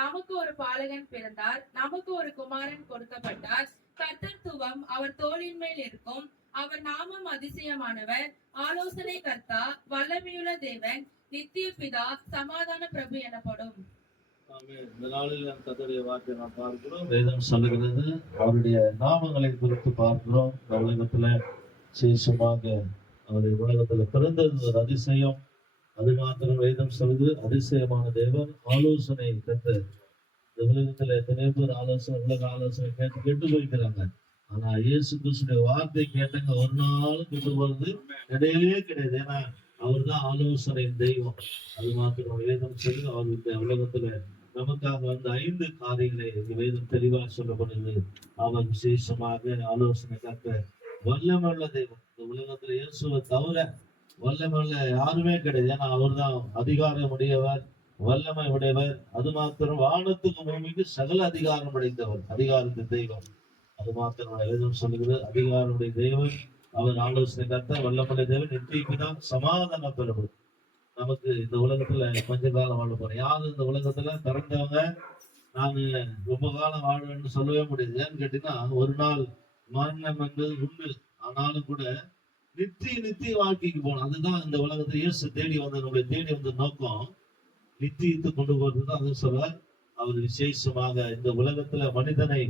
நமக்கு ஒரு பாலகன் பிறந்தார், நமக்கு ஒரு குமாரன் கொடுக்கப்பட்டார். கர்த்தத்துவம் அவர் தோளின் மேல் இருக்கும். அவர் நாமம் அதிசயமானவர், ஆலோசனை கர்த்தா, வல்லமையுள்ள தேவன், நித்திய பிதா, சமாதான பிரபு எனப்படும். இந்த நாளில் கர்த்தருடைய வார்த்தை நாம் பார்க்கிறோம். வேதம் சொல்லுகிறது, அவருடைய நாமங்களை குறித்து பார்க்கிறோம். உலகத்துல சேஷமாக அவருடைய உலகத்துல பிறந்தது ஒரு அதிசயம். அது மாத்திரம் வேதம் சொல்லுது, அதிசயமான தேவன், ஆலோசனை கர்த்தர். இந்த உலகத்துல எத்தனையோ பேர் உலக ஆலோசனை கேட்டு கெட்டு போய்க்கிறாங்க. ஆனா இயேசு கிறிஸ்துடைய வார்த்தை கேட்டங்க ஒரு நாள் கெட்டு போறது கிடையவே கிடையாது. ஏன்னா அவர் தான் ஆலோசனை தெய்வம். அது மாத்திரம் வேதம் சொல்லி அவர் இந்த உலகத்துல நமக்காக வந்த 5 காரியங்களை வேதம் தெளிவா சொல்லப்படுது. அவர் விசேஷமாக ஆலோசனை கர்த்தர், வல்லமுள்ள தெய்வம். இந்த உலகத்துல இயேசுவை தவிர வல்லமையுள்ள யாருமே கிடையாது. ஏன்னா அவர் தான் அதிகாரம் உடையவர், வல்லமை உடையவர். அது மாத்திரம் வானத்துக்கு பூமிக்கு சகல அதிகாரம் படைத்தவர், அதிகாரத்தின் தெய்வம். அது மாத்திரம் வேதம் சொல்லுகிறது, அதிகாரமுடைய தெய்வன், அவர் ஆலோசனை கர்த்தர், வல்லமுடைய தேவன், நித்தியபிதா, சமாதான பிரபு. நமக்கு இந்த உலகத்துல கொஞ்ச காலம் வாழ போறோம். யாரும் இந்த உலகத்துல பிறந்தவங்க நான் ரொம்ப காலம் வாழ்வேன்னு சொல்லவே முடியாது. ஏன்னு கேட்டீங்கன்னா ஒரு நாள் மரணம் என்பது உண்டு. ஆனாலும் கூட நித்திய வாழ்க்கைக்கு போகணும். அதுதான் இந்த உலகத்துல இயேசு தேடி வந்த நம்மளை தேடி வந்த நோக்கம். நித்தியத்தை கொண்டு போறதுதான். அது சொல்ல அவர் விசேஷமாக இந்த உலகத்துல மனிதனை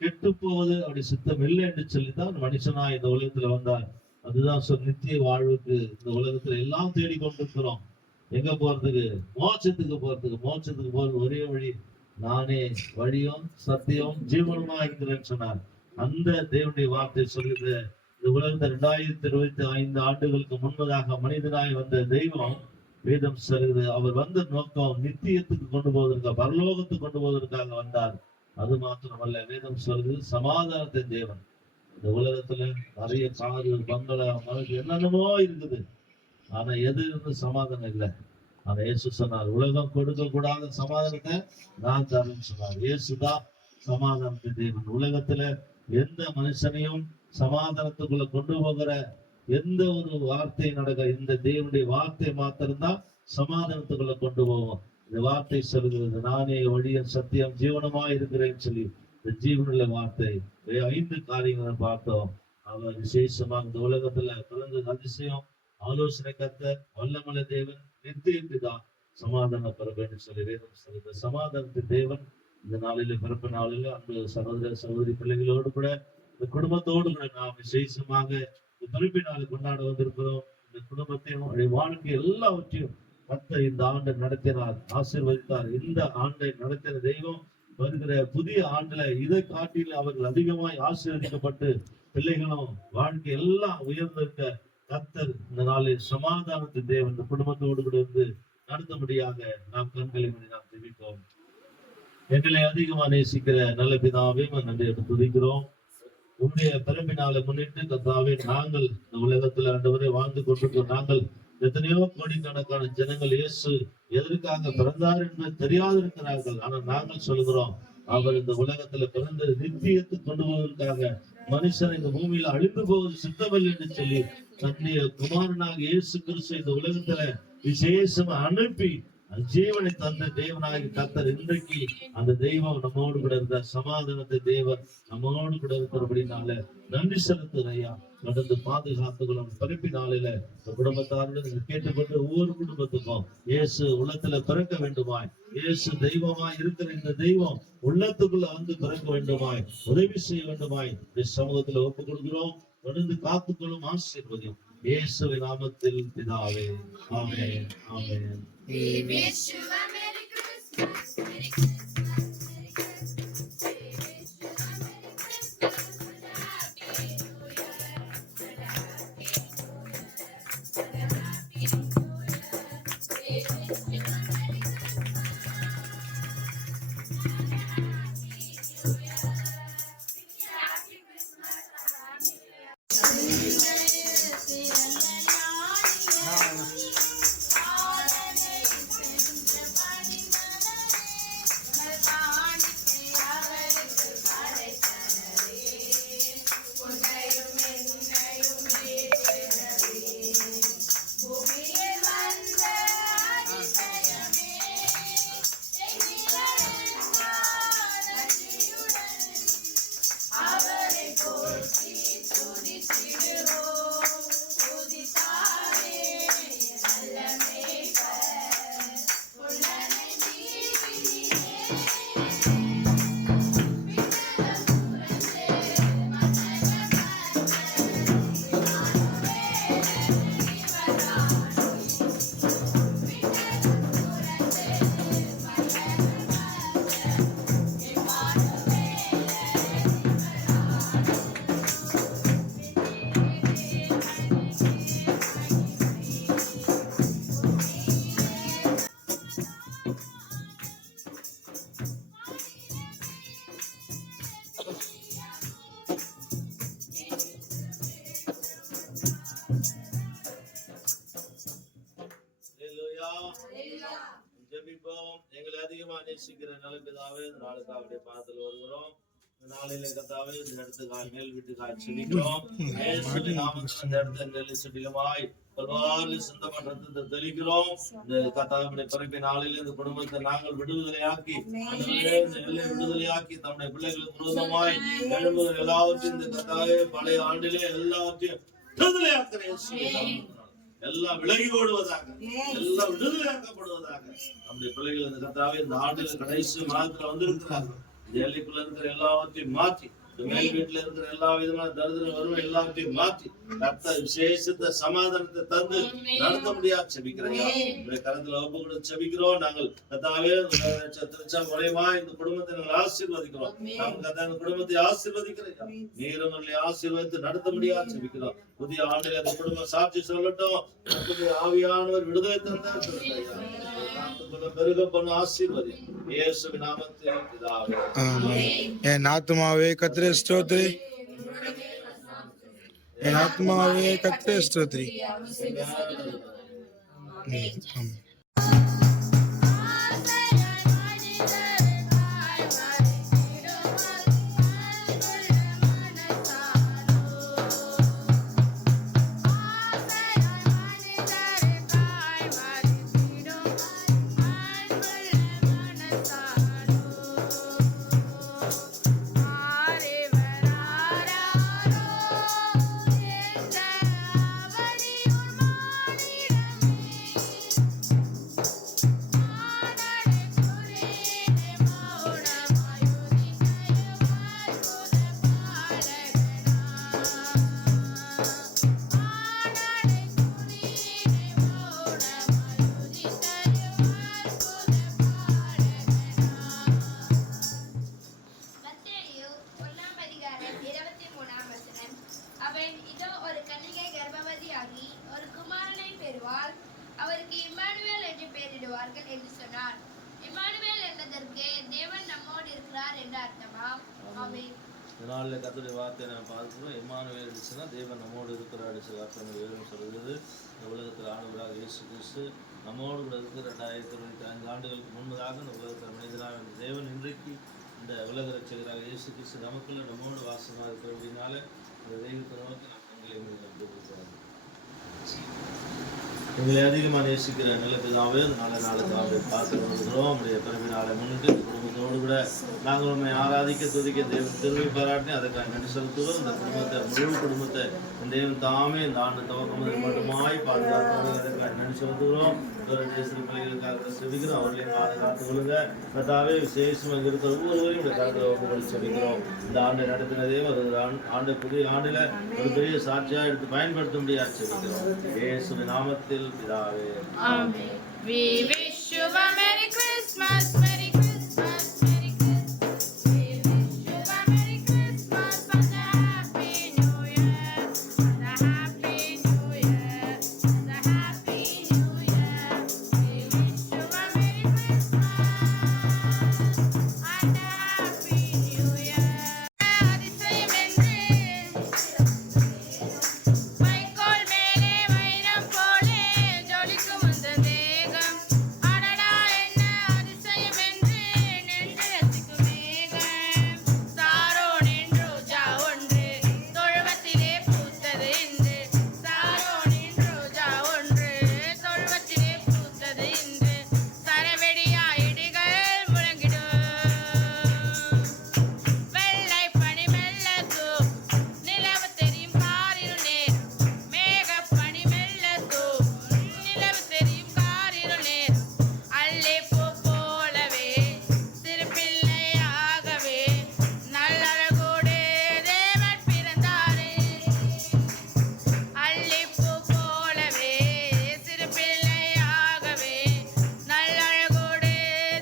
கெட்டு போவது அப்படி சித்தம் இல்லை என்று சொல்லித்தான் மனுஷனா இந்த உலகத்துல வந்தார். அதுதான் நித்திய வாழ்வுக்கு இந்த உலகத்துல எல்லாம் தேடி கொண்டிருக்கிறோம். எங்க போறதுக்கு? மோட்சத்துக்கு போறதுக்கு. மோட்சத்துக்கு போறது ஒரே வழி, நானே வழியும் சத்தியம் ஜீவனுமா இருக்கிறேன்னு சொன்னார். அந்த தேவனுடைய வார்த்தை சொல்லுது, இந்த உலகத்தை 2025 ஆண்டுகளுக்கு முன்பதாக மனிதனாய் வந்த தெய்வம் வேதம் சொல்லுது, அவர் வந்த நோக்கம் நித்தியத்துக்கு கொண்டு போவதற்காக, பரலோகத்துக்கு கொண்டு போவதற்காக வந்தார். அது மாத்திரமல்ல, வேதம் சொல்லுது சமாதானத்தின் தேவன். இந்த உலகத்துல நிறைய காரு, பங்களா, மனது என்னென்னமோ இருக்குது. ஆனா எது இருந்து சமாதானம் இல்லை. ஆனா இயேசு சொன்னார், உலகம் கொடுக்க கூடாத சமாதானத்தை நான் தரேன்னு சொன்னார். இயேசுதான் சமாதானத்தின் தேவன். உலகத்துல எந்த மனுஷனையும் சமாதானத்துக்குள்ள கொண்டு போகிற எந்த ஒரு வார்த்தை நடக்க, இந்த தேவனுடைய வார்த்தை மாத்திரம்தான் சமாதானத்துக்குள்ள கொண்டு போவோம். இந்த வார்த்தை சொல்கிறது, நானே வழியும் சத்தியம் ஜீவனமா இருக்கிறேன்னு சொல்லி இந்த ஜீவனுள்ள வார்த்தை 5 காரியங்களை பார்த்தோம். அவர் விசேஷமா இந்த உலகத்துல பிறந்தது அதிசயம், ஆலோசனை கர்த்தர், வல்லமுள்ள தேவன், நித்திய பிதா, சமாதான பிரபுன்னு சொல்லி வேதம் சொல்லுது. சமாதானத்தின் தேவன் இந்த நாளில, பிறப்பு நாளில அந்த சகோதர சகோதரி பிள்ளைகளோடு கூட இந்த குடும்பத்தோடு கூட நாம் விசேஷமாக இந்த பிறப்பு நாளை கொண்டாட வந்திருக்கிறோம். இந்த குடும்பத்தையும் வாழ்க்கை எல்லாவற்றையும் கர்த்தர் இந்த ஆண்டை நடத்தினார், ஆசீர்வதித்தார். இந்த ஆண்டை நடத்தின தெய்வம் வருகிற புதிய ஆண்டுல இதை காட்டில் அவர்கள் அதிகமாய் ஆசீர்வதிக்கப்பட்டு பிள்ளைகளும் வாழ்க்கை எல்லாம் உயர்ந்திருக்க கர்த்தர் இந்த நாளில் சமாதானத்தின் தேவன் இந்த குடும்பத்தோடு கூட இருந்து நடத்தும்படியாக நாம் கண்களை மூடி நாம் ஜெபிப்போம். எங்களை அதிகமா நேசிக்கிற நல்ல பிதாவே நன்றி துதிக்கிறோம். உங்களுடைய பிறப்பினால முன்னிட்டு கர்த்தாவே நாங்கள் இந்த உலகத்துல ஆண்டவரே வாழ்ந்து கொண்டிருக்கிறோம். நாங்கள் எத்தனையோ கோடிக்கணக்கான ஜனங்கள் இயேசு எதற்காக பிறந்தார் என்று தெரியாதிருக்கிறார்கள். ஆனா நாங்கள் சொல்லுகிறோம், அவர் இந்த உலகத்துல பிறந்த நித்தியத்தை கொண்டு போவதற்காக மனுஷன் இந்த பூமியில அழிந்து போவது சித்தமில்லை என்று சொல்லி தன்னுடைய குமாரனாக இயேசு கிறிஸ்து இந்த உலகத்துல விசேஷமா அனுப்பி ஜீவனை தந்த தேவனாகி கர்த்தர் இன்றைக்கு அந்த தெய்வம் நம்மோடு கூட இருந்த சமாதானத்தை தேவன் நம்மோடு கூட இருக்கிறபடினால நன்றி செலுத்துற ஐயா. நடந்து பாதுகாத்துகளும் பிறப்பி நாளில குடும்பத்தாருடன் கேட்டுக்கொண்டு ஒவ்வொரு குடும்பத்துக்கும் இயேசு உள்ளத்துல பிறக்க வேண்டுமாய், இயேசு தெய்வமாய் இருக்கிற இந்த தெய்வம் உள்ளத்துக்குள்ள வந்து பிறக்க வேண்டுமாய், உதவி செய்ய வேண்டுமாய் சமூகத்துல ஒப்பு கொடுக்கிறோம். தொடர்ந்து காத்துக்கொள்ளும் ஆசீர்வதியும் இயேசுவின் நாமத்தில் பிதாவே, ஆமென், ஆமென். We wish you a Merry Christmas, Merry Christmas, Merry Christmas. We wish you a Merry Christmas and a Happy New Year, and a Happy New Year, and a Happy New Year. We wish you a Merry Christmas and a Happy New Year. Happy Christmas and Happy New Year. ஜெபிப்போம். எங்களை அதிகமா நேசிக்கிற நல்ல பிதாவே, இந்த நாளுக்காக அப்படியே பார்த்து வருகிறோம். இந்த நாளில கர்த்தாவே இந்த இடத்துக்காக மேல் வீட்டுக்காக செபிக்கிறோம். இயேசுவின் நாமத்தில் இந்த இடத்தை நெல்லி சுற்றிலுமாய் பல்வாறு சொந்தமான ரத்தத்தை தெளிக்கிறோம். இந்த கர்த்தாவுடைய பிறப்பின் நாளில் இந்த குடும்பத்தை நாங்கள் விடுதலையாக்கி, இந்த எல்லை விடுதலையாக்கி தம்முடைய பிள்ளைகளுக்கு விரோதமாய் எழும்புகிற எல்லாவற்றையும் இந்த கர்த்தாவே பழைய ஆண்டிலே எல்லாவற்றையும் விடுதலையாக்கிற இயேசுவின் நாமத்தில் எல்லாம் விலகி ஓடுவதாக, எல்லாம் விடுதலையாக்கப்படுவதாக. நம்முடைய பிள்ளைகள் இந்த கர்த்தாவே இந்த ஆண்டில் கடைசி மாதத்துல வந்திருக்கிறார்கள். இந்த எல்லைக்குள்ள இருக்கிற எல்லாவற்றையும் மாற்றி, இந்த மேல் வீட்டுல இருக்கிற எல்லா விதமான தரித்திர வறுமை எல்லாவற்றையும் மாற்றி கர்த்தர் விசேஷத்தை சமாதானத்தை தந்து நடத்த முடியாது செபிக்கிறேன். இந்த கரத்துல ஒப்பு கூட செபிக்கிறோம். நாங்கள் கர்த்தாவே திருச்சா மூலமா இந்த குடும்பத்தை நாங்கள் ஆசீர்வதிக்கிறோம். நாங்கள் கர்த்தா இந்த குடும்பத்தை ஆசீர்வதிக்கிறோம். நீரும் நம்மளை ஆசீர்வதித்து நடத்த முடியாது செபிக்கிறோம். புதிய ஆண்டில் அந்த குடும்பம் சாட்சி சொல்லட்டும். ஆவியானவர் விடுதலை தந்தார். பெருக பண்ண ஆசீர்வதி இயேசுவின் நாமத்தில் பிதாவே. என் ஆத்துமாவே கர்த்தரை ஸ்தோத்திரி, என் ஆத்மாவே கர்த்தரை ஸ்தோத்திரி. நாள் என்று அர்த்தமாம். ஆமென். இந்த நாளில் கர்த்தருடைய வார்த்தையை நான் பார்க்கிறோம். எம்மானுவேல் இருந்துச்சுன்னா தேவன் நம்மோடு இருக்கிறார் வார்த்தை வேதம் சொல்கிறது. இந்த உலகத்தில் ஆண்டவராக இயேசு கிறிஸ்து நம்மோடு கூட இருந்து 2025 ஆண்டுகளுக்கு முன்பதாக இந்த உலகத்தில் மனிதனாக இந்த தேவன் இன்றைக்கு இந்த உலக ரட்சகராக இயேசு கிறிஸ்து நமக்குள்ள நம்மோடு வாசமாக இருக்கிற அப்படின்னால இந்த தெய்வத்தை நோக்கி நாம் கண்களை மூடி எங்களை அதிகமாக நேசிக்கிற நல்ல பிதாவே இந்த நாளுக்காக பார்த்து வருகிறோம். நம்முடைய பிறகு நாளை முன்னிட்டு குடும்பத்தோடு கூட நாங்கள் உண்மை ஆராதிக்க துதிக்க தேவன் திரும்பி பாராட்டி அதுக்காக நன்றி செலுத்துவோம். இந்த குடும்பத்தை முழு குடும்பத்தை தேவன் தாமே இந்த ஆண்டு துவக்கம் மட்டுமாய் பாதுகாத்து அதுக்காக நன்றி செலுத்துகிறோம். பிள்ளைகளுக்காக செபிக்கிறோம். அவர்களையும் பாதுகாத்து கொள்ளுங்க. கர்த்தாவே விசேஷமாக இருக்கிற ஒவ்வொருவரையும் இந்த காலத்தில் ஒப்புக்கொண்டு செபிக்கிறோம். இந்த ஆண்டை நடத்தினதே ஒரு ஆண்டு புதிய ஆண்டில் ஒரு பெரிய சாட்சியாக எடுத்து பயன்படுத்த முடியாது செபிக்கிறோம். இயேசுவின் நாமத்தில் பிதாவே. Amen. We wish you a Merry Christmas, Merry Christmas, Merry Christmas. We wish you a Merry Christmas and a Happy New Year, and a Happy New Year, and a Happy New Year. We wish you a Merry Christmas and a Happy New Year. அதிசயமென்று வைக்கோல் மேலே வைரம் போலே ஜொலிக்கும் அந்த தேகம். அடடா என்ன அதிசயமென்று நெஞ்சு ரசிக்கும் மேகம். சாரோனின் ரோஜா ஒன்று தொழுவத்திலே பூத்தது இன்று. சாரோனின் ரோஜா ஒன்று தொழுவத்திலே பூத்தது இன்று. சரவெடியா இடிகள் முழங்கிடும். வெள்ளை பனி மெல்ல தூவும். நிலவு தெரியும் காரிருள் நேரம். மேகப்பனி மெல்ல தூவும். நிலவு தெரியும் காரிருள் நேரம். அல்லிப்பூ போலவே சிறு பிள்ளையாகவே நல்லழகோடு தேவன் பிறந்தாரே. அல்லிப்பூ போலவே சிறு பிள்ளையாகவே நல்லழகோடு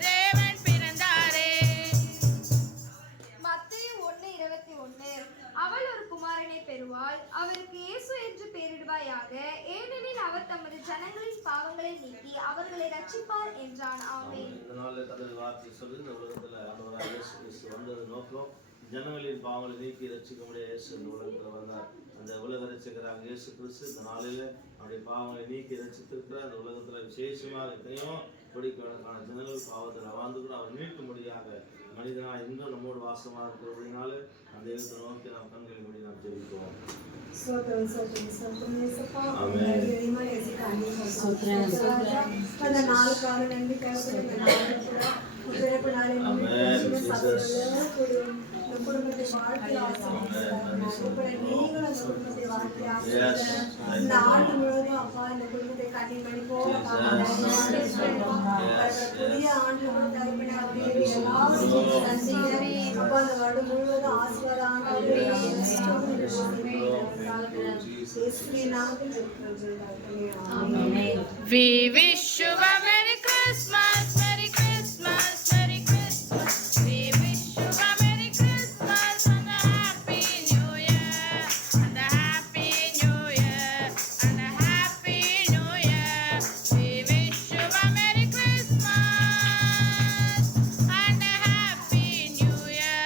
தேவன் பிறந்தாரே. மத்தேயு 1:21 அவள் ஒரு குமாரனை பெறுவாள், அவருக்கு இயேசு என்று பெயரிடுவாயாக, ஏனெனில் அவர் தமது ஜனங்களின் பாவங்களை நீக்கி அவர்களை ரட்சிப்பார் என்றான். ஆமென். இந்த நாளில் கர்த்தருடைய வார்த்தை சொல்லி இந்த உலகத்தில் ஆண்டவராக இயேசு கிறிஸ்து வந்தது நோக்கம் ஜனங்களின் பாவங்களை நீக்கி ரட்சிக்க முடிய இயேசு இந்த உலகத்தில் வந்தார். அந்த உலக ரட்சகராக இயேசு கிறிஸ்து இந்த நாளில் அவருடைய பாவங்களை நீக்கி ரட்சித்திருக்கிற அந்த உலகத்தில் விசேஷமாக எத்தனையோ கோடிக்கணக்கான ஜனங்கள் பாவத்தில் வாழ்ந்து கூட அவர் மீட்கும்படியாக மனிதனாக இன்றும் நம்மோடு வாசமாக இருக்கிறதுனால அந்த தெய்வத்தை நோக்கி நாம் கண்களை மூடி நாம் ஜெபிக்கிறோம். We wish you a Merry Christmas, Merry Christmas, Merry Christmas. We wish you a Merry Christmas and a Happy New Year, and a Happy New Year, and a Happy New Year. We wish you a Merry Christmas and a Happy New Year.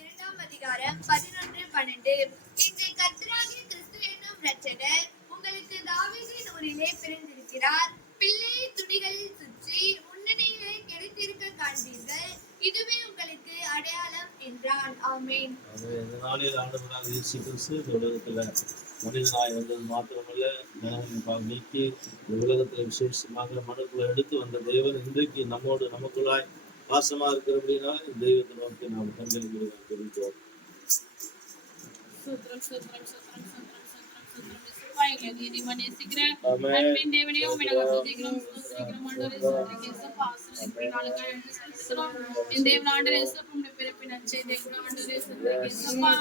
இரண்டாம் அதிகாரம் 11-12. இன்றைய கர்த்தராகிய கிறிஸ்து என்னும் இரட்சகர் உங்களுக்கு தாவீதின் ஊரிலே பிறந்திருக்கிறார். பிள்ளையை துணிகளில் சுற்றி முன்னணியிலே கிடைத்திருக்க காண்பீர்கள். இதுவே உங்களுக்கு அடையாளம் என்றான். ஆமென். இந்த நாளில் ஆண்டவராக இயேசு கிறிஸ்து இந்த உலகத்தில் மனிதனாய் வந்தது மாத்திரமல்ல ஜனங்களின் பாவம் நீக்கி இந்த உலகத்தில் விசேஷமாக மனுக்குள்ள எடுத்து வந்த தேவன் இன்றைக்கு நம்மோடு நமக்குள்ளாய் வாசமா இருக்கிறபடினால இந்த தெய்வத்தை நோக்கி நாம் கண்களை மூடி நாம் ஜெபிப்போம். சூத்திரம் சூத்திரம் சூத்திரம் சூத்திரம் சூத்திரம் சூத்திரம் இயேசுப்பா, எங்களை நீதிமான் நேசிக்கிற ஆமென். அன்பின் தேவனே, உம்மை நாங்கள் துதிக்கிறோம், ஸ்தோத்திரிக்கிறோம். ஆண்டவரே, ஸ்தோத்திரிக்கிறோம். இயேசுப்பா, ஆசீர்வதிப்பீர் நாளுக்காக நன்றி செலுத்துகிறோம். என் தேவன் ஆண்டவரே, இயேசுப்பா, உம்முடைய பிறப்பின் நற்செய்தியை கூட ஆண்டவரே ஸ்தோத்திரிக்கிறோம். இயேசுப்பா,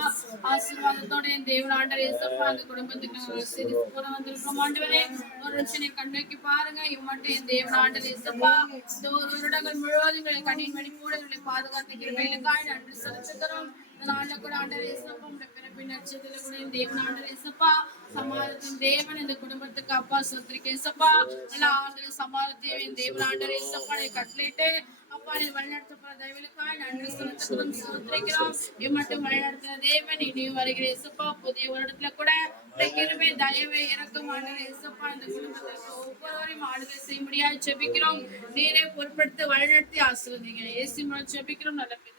ஆசீர்வாதத்தோட என் தேவன் ஆண்டவரே, இயேசுப்பா, அந்த குடும்பத்துக்கு நாங்கள் செய்தி போல வந்திருக்கிறோம். ஆண்டவரே, ஒரு ரட்சனை கண்ணோக்கி பாருங்க. இம்மட்டும் என் தேவன் ஆண்டவரே, இயேசுப்பா, இந்த ஒரு வருடங்கள் முழுவதும் எங்களை கண்ணின் மணி கூட எங்களை பாதுகாத்து கிருபைகளுக்காக நன்றி செலுத்துகிறோம். இந்த நாள்ல கூட ஆண்டவரே இயேசுப்பா, உம்முடைய பிறப்பின் நட்சத்திரத்துல கூட என் தேவன் ஆண்டவரே இயேசுப்பா, சமாதானத்தின் தேவன் இந்த குடும்பத்துக்கு அப்பா ஸ்தோத்திரிக்கிறேன் இயேசுப்பா. எல்லா ஆண்டவரே சமாதானத்தை என் தேவன் ஆண்டவரே இயேசுப்பா நீ கட்டளையிட்டு அப்பா நீ வழிநடத்தப்பட தயவுகளுக்காக நன்றி செலுத்துகிறோம், ஸ்தோத்திரிக்கிறோம். இம்மட்டும் வழிநடத்துகிற தேவன் இனியும் வருகிற இயேசுப்பா, புதிய வருடத்துல கூட இந்த கிருபை தயவை இறக்கும் ஆண்டவரே இயேசுப்பா, இந்த குடும்பத்திற்கு ஒவ்வொருவரையும் ஆளுகை செய்யும்படியாக ஜெபிக்கிறோம். நீரே பொறுப்படுத்தி வழிநடத்தி ஆசீர்வதிங்க. இயேசு மூலம் ஜெபிக்கிறோம் நல்ல பிதாவே.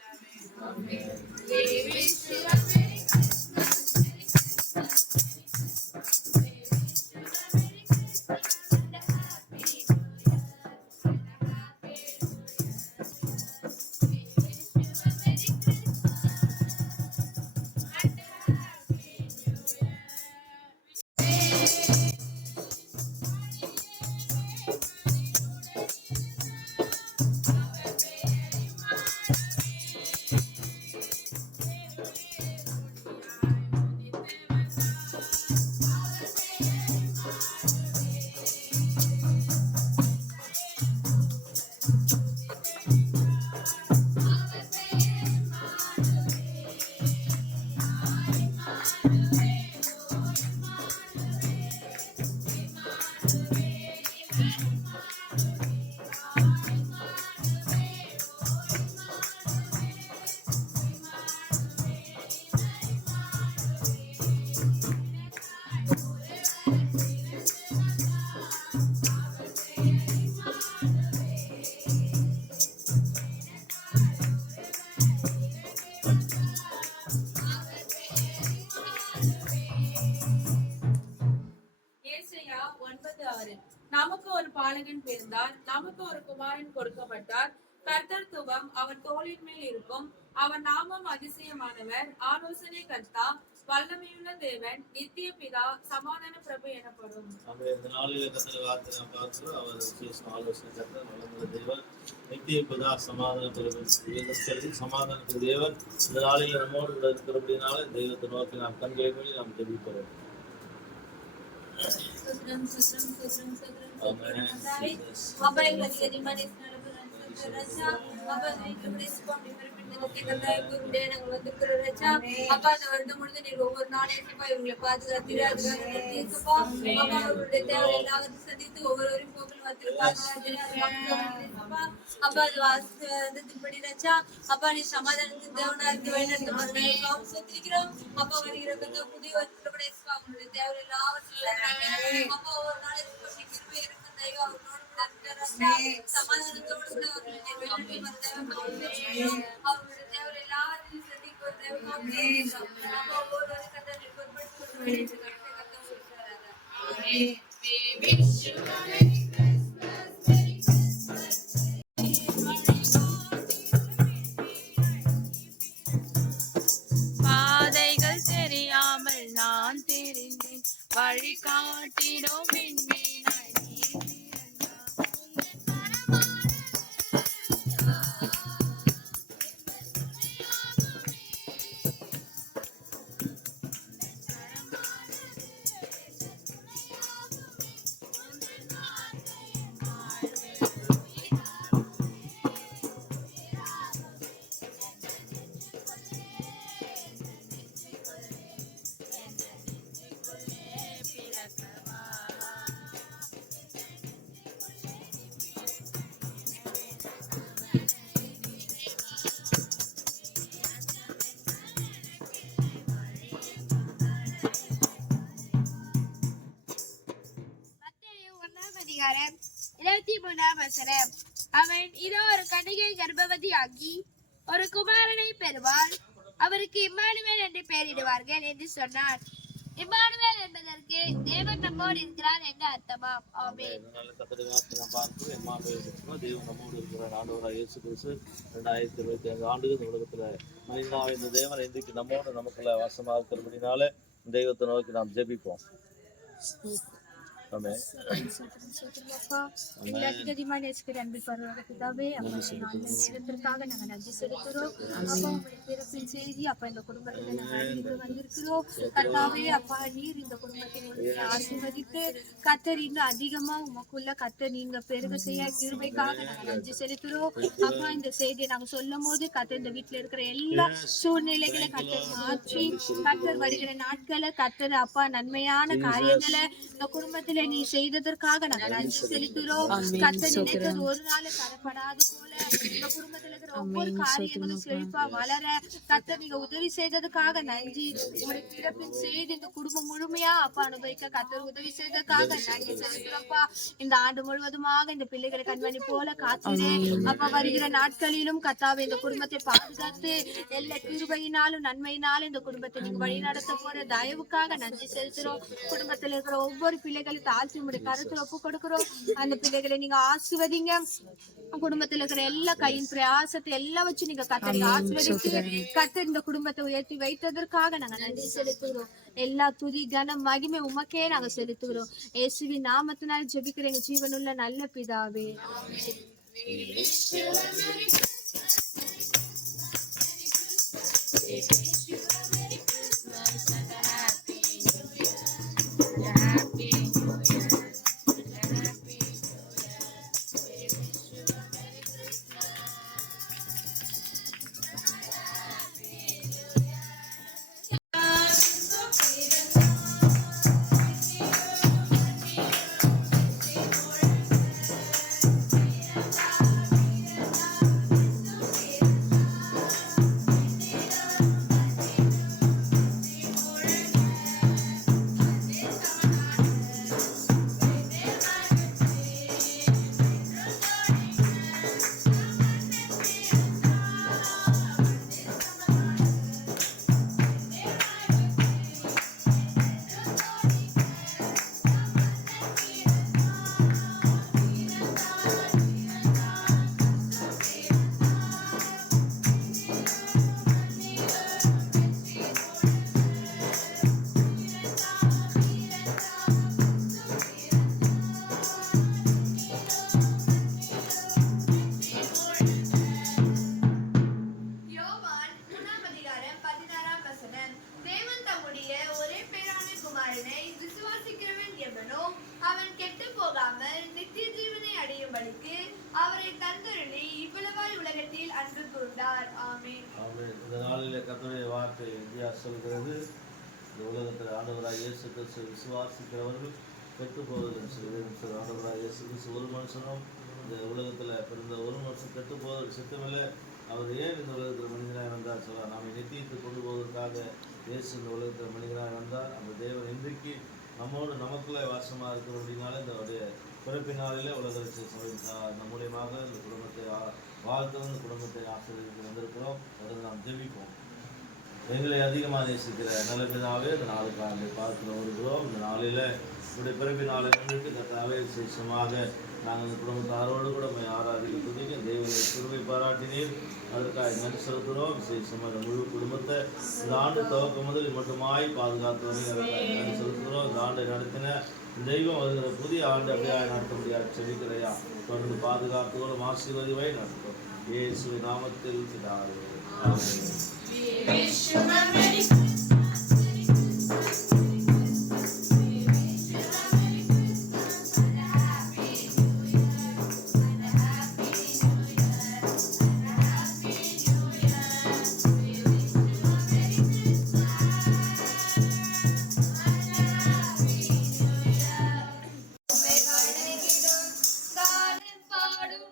ஏசாயா 9:6. நமக்கு ஒரு பாலகன் பிறந்தார், நமக்கு ஒரு குமாரன் கொடுக்கப்பட்டார். கர்த்தத்துவம் அவர் தோளின் மேல் இருக்கும். அவர் நாமம் அதிசயமானவர், ஆலோசனை கர்த்தா, வல்லமையுள்ள தேவன், நித்திய பிதா, சமாதான பிரபு எனப்படும். ஆமென். இந்த நாளிலே கர்த்தருடைய வார்த்தையை நாம் பார்க்கிறோம். அவர் விசேஷ ஆலோசனை கர்த்தர், வல்லமையுள்ள தேவன், நித்திய பிதா, சமாதான பிரபு. வேதம் சொல்லுது, சமாதானத்துக்கு தேவன் இந்த நாளிலே நம்மோடு கூட இருக்கிறபடினால தெய்வத்தை நோக்கி நாம் கண்களை மூடி நாம் ஜெபிக்கிறோம். சுத்ரம் சுத்ரம் சுத்ரம் சுத்ரம் ஆமென். அப்பா எங்களை நீதிமான் ராஜா, அப்பா எங்களை சுவாமி பிறப்பின் கர்த்தருடைய நாங்கள் வந்திருக்கிறோம் ராஜா. அப்பா இந்த வருடம் முழுவதும் நீர் ஒவ்வொரு நாளையும் இவங்களை பாதுகாத்து அப்பா அவர்களுடைய தேவை எல்லாவற்றையும் சந்தித்து ஒவ்வொருவரையும் போக்கில் வந்திருப்பாங்க. அப்பா அது வாசத்தின்படி ராஜா, அப்பா நீ சமாதானத்தின் தேவனா இருந்து வழிநடத்த சுத்திரிக்கிறோம். அப்பா வருகிற புதிய வருடத்துடைய அவங்களுடைய தேவை எல்லாவற்றையும் அப்பா ஒவ்வொரு நாளையும் கிருபை இருக்கும் தெய்வம் அவர்களோடு சமாதானத்தோடு கூட அவர்களுடைய அவர்களுடைய தேவை எல்லாவற்றையும் சந்திக்கும் தேவை அப்பா ஒவ்வொரு கதை பொறுப்படுத்தி பாதைகள் தெரியாமல் நான் தெரிந்தேன், வழி காட்டினோம் விண்மீனாய் நீர் அதிகாரம் 23 அவன் இதோ ஒரு கன்னிகை கர்ப்பவதியாகி ஒரு குமாரனை பெறுவாள், அவருக்கு இம்மானுவேல் என்று பெயரிடுவார்கள் என்று சொன்னார். இம்மானுவேல் என்பதற்கு தேவன் நம்மோடு இருக்கிறார் என்று அர்த்தமாம். ஆமென். இதனால கர்த்தருடைய வார்த்தை நாம் பார்க்கிறோம். எம்மானுவேல் இருக்கிறோம். தேவன் நம்மோடு இருக்கிறார். ஆண்டவராக இயேசு கிறிஸ்து 2025 ஆண்டுகள் இந்த உலகத்துல மனிதனாக இந்த தேவன் இன்றைக்கு நம்மோடு நமக்குள்ள வாசமாக இருக்கிறபடினால தெய்வத்தை நோக்கி நாம் ஜெபிப்போம். ஆமென். எல்லாத்துக்கும் நேசிக்கிற அன்பு பரவாயில்ல பிதாவே, அப்பா இந்த நேரத்திற்காக நாங்க நன்றி செலுத்துறோம். அப்பா உங்களுடைய பிறப்பின் செய்தி அப்பா இந்த குடும்பத்துல நாங்க வந்திருக்கிறோம். கர்த்தாவே அப்பா நீர் இந்த குடும்பத்தை ஆசீர்வதித்து கர்த்தர் இன்னும் அதிகமா உமக்குள்ள கர்த்தர் நீங்க பெருக செய்ய கிருபைக்காக நாங்க நன்றி செலுத்துறோம். அப்பா இந்த செய்தியை நாங்க சொல்லும் போது கர்த்தர் இந்த வீட்டுல இருக்கிற எல்லா சூழ்நிலைகளை கர்த்தர் மாற்றி கர்த்தர் வருகிற நாட்களை கர்த்தர் அப்பா நன்மையான காரியங்களை இந்த குடும்பத்துல நீ செய்ததற்காக நாங்க நன்றி செலுத்துறோம். கர்த்தர் நினைத்தது ஒரு நாள் தரப்படாது போல இந்த குடும்பத்துல இருக்கிற ஒவ்வொரு காரியங்களும் செழிப்பா வளர கர்த்தர் நீங்க உதவி செய்ததுக்காக நன்றி. உங்களுடைய பிறப்பின் செய்து இந்த குடும்பம் முழுமையா அப்பா அனுபவிக்க கர்த்தர் உதவி செய்ததுக்காக நன்றி செலுத்துறோம்ப்பா. இந்த ஆண்டு முழுவதுமாக இந்த பிள்ளைகளை கண்மணி போல காத்திரே அப்பா வருகிற நாட்களிலும் கர்த்தாவே இந்த குடும்பத்தை பாதுகாத்து எல்லா கிருபையினாலும் நன்மையினாலும் இந்த குடும்பத்தை நீங்க வழி நடத்த போற தயவுக்காக நன்றி செலுத்துறோம். குடும்பத்துல இருக்கிற ஒவ்வொரு பிள்ளைகளை தாழ்த்தி உங்களுடைய கருத்துல ஒப்பு கொடுக்கிறோம். அந்த பிள்ளைகளை நீங்க ஆசீர்வதிங்க. குடும்பத்துல இருக்கிற எல்லா கையின் பிரயாசத்தை எல்லாம் வச்சு நீங்க கர்த்தரை ஆசீர்வதித்து கர்த்தர் இந்த குடும்பத்தை உயர்த்தி வைத்ததற்காக நாங்க நன்றி செலுத்துகிறோம். எல்லா துதி கனம் மகிமை உமக்கே நாங்க செலுத்துகிறோம். இயேசுவின் நாமத்தினால் ஜெபிக்கிற எங்க ஜீவனுள்ள நல்ல பிதாவே. யோவான் 3:16 தேவன் தம்முடைய ஒரே பேரான குமாரனை விசுவாசிக்கிறவன் எவனோ அவன் கெட்டு போகாமல் நித்திய ஜீவனை அடையும்படிக்கு அவரை தந்தருளி இவ்வளவாய் உலகத்தில் அன்பு கூர்ந்தார். ஆமென். ஆமென். இந்த நாளிலே கர்த்தருடைய வார்த்தை இந்தியா சொல்கிறது. இந்த உலகத்தில் ஆண்டவராய் இயேசு கிறிஸ்து விசுவாசிக்கிறவர்கள் கெட்டு போவதில்லை சொல்லி ஆண்டவராய் இயேசு கிறிஸ்து ஒரு மனுஷனும் இந்த உலகத்தில் பிறந்த ஒரு மனுஷன் கெட்டு போவதற்கு சித்தமில்லை. அவர் ஏன் இந்த உலகத்தில் மனிதனாக வந்தார் சொல்ல நாம் நித்தியத்தை கொண்டு போவதற்காக இயேசு இந்த உலகத்தில் மனிதனாக வந்தார். அந்த தேவன் இன்றைக்கு நம்மோடு நமக்குள்ளே வாசமாக இருக்கிற அப்படின்னால இந்த பிறப்பினாலே உலகத்தை நம் மூலியமாக இந்த குடும்பத்தை வாழ்த்து இந்த குடும்பத்தை ஆசிரியருக்கு வந்திருக்கிறோம். அதில் நாம் ஜெபிப்போம். எங்களை அதிகமாக நேசிக்கிற நல்ல பிதாவே இந்த நாளுக்காக பார்த்து வருகிறோம். இந்த நாளில் இப்படி பிறப்பினாலே முன்னிட்டு கர்த்தாவே விசேஷமாக நாங்கள் இந்த குடும்பத்தாரோடு கூட ஆராதிக்க துதிக்க தேவனுடைய கிருபை பாராட்டினீர். அதற்காக நன்றி செலுத்துகிறோம். விசேஷமாக இந்த முழு குடும்பத்தை இந்த ஆண்டு துவக்கம் முதல் மட்டுமாய் பாதுகாத்து அதற்காக நன்றி செலுத்துகிறோம். இந்த ஆண்டை நடத்தின தெய்வம் வருகிற புதிய ஆண்டு அப்படியே நடத்த முடியாது செவிக்கிறையா தொடர்ந்து பாதுகாப்புகளும் ஆசீர்வதிவை நடத்தும். இயேசுவின் நாமத்தில் பிதாவே. ஆமென். பாடும்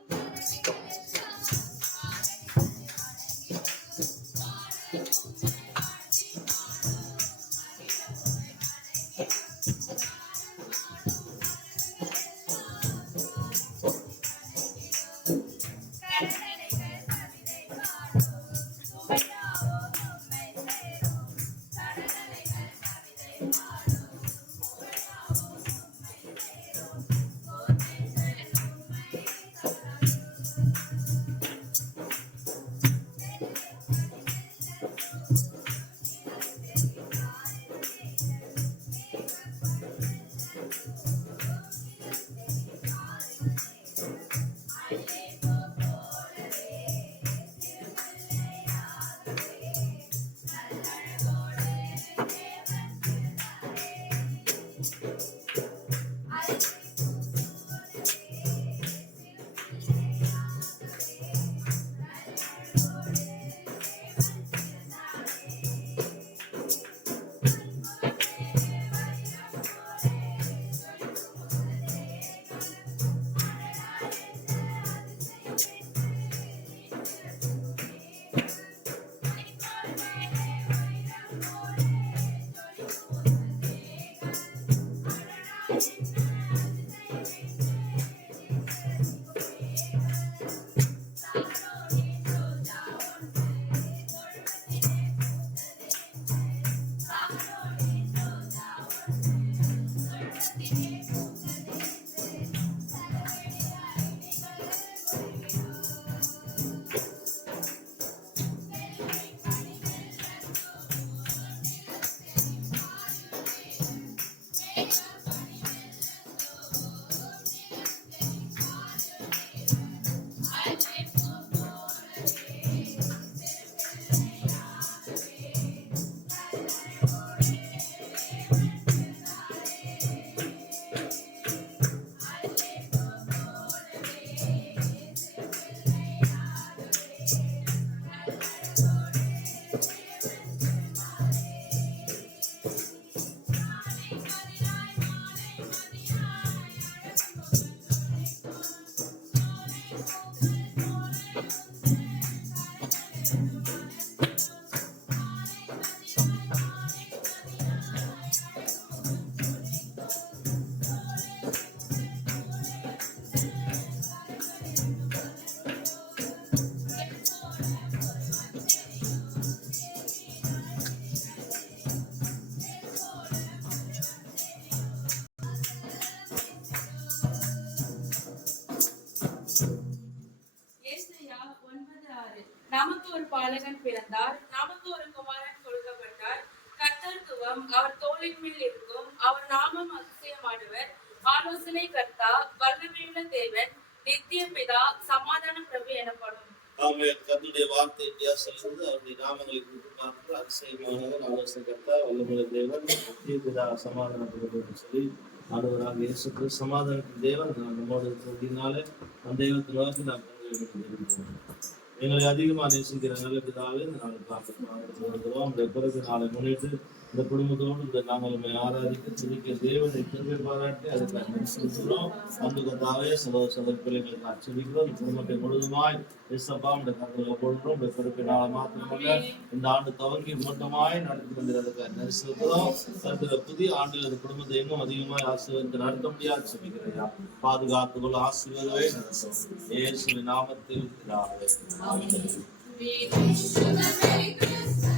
நமக்கு ஒரு பாலகன் பிறந்தார், நமக்கு ஒரு குமாரன் கொடுக்கப்பட்டார். கர்த்தத்துவம் அவர் தோளின் மேல் இருக்கும். அவர் நாமம் அதிசயமானவர், ஆலோசனை கர்த்தா, வல்லமையுள்ள தேவன், நித்திய பிதா, சமாதான பிரபு எனப்படும். ஆமென். கர்த்தருடைய வார்த்தை இப்படியா சொல்லுது. அவருடைய நாமங்களை குறித்து பார்க்கிறோம். அதிசயமானவர், ஆலோசனை கர்த்தா, வல்லமையுள்ள தேவன், நித்திய பிதா, சமாதான பிரபு என்று சொல்லி ஆண்டவராக இயேசு கிறிஸ்து சமாதானத்தின் தேவன் நம்மோடு இருக்கிறதுனால அந்த தெய்வத்தின் வாக்கு நாம் கண்டுபிடிக்கிறோம். எங்களை அதிகமாக நேசிக்கிற நல்ல பிதாவே இந்த நாள் பார்க்கிறோம். இந்த பிறகு நாளை முன்னிட்டு இந்த குடும்பத்தோடு இந்த நாங்களுமே ஆராதிக்க துதிக்க தேவனை திரும்பி பாராட்டி அதுக்கு செலுத்துகிறோம். அந்த கதாவே சகோதர பிள்ளைகளுக்கு அச்சரிக்கிறோம். இந்த குடும்பத்தை முழுதுமாய் இசப்பா இந்த கருத்துல போடுறோம். இந்த பிறகு நாளை மாத்திரமல்ல இந்த ஆண்டு துவங்கி மூட்டமாய் நடத்தி வந்ததுக்கு நெரிசலுக்கிறோம். தருகிற புதிய ஆண்டில் இந்த குடும்பத்தை இன்னும் அதிகமாய் ஆசீர்வதித்து நடத்த முடியாது சொல்லிக்கிறையா. பாதுகாத்துக்கொள்ள ஆசீர்வாதமே நடத்தும் இயேசுவின் நாமத்தில் பிதாவே. We wish you a Merry Christmas.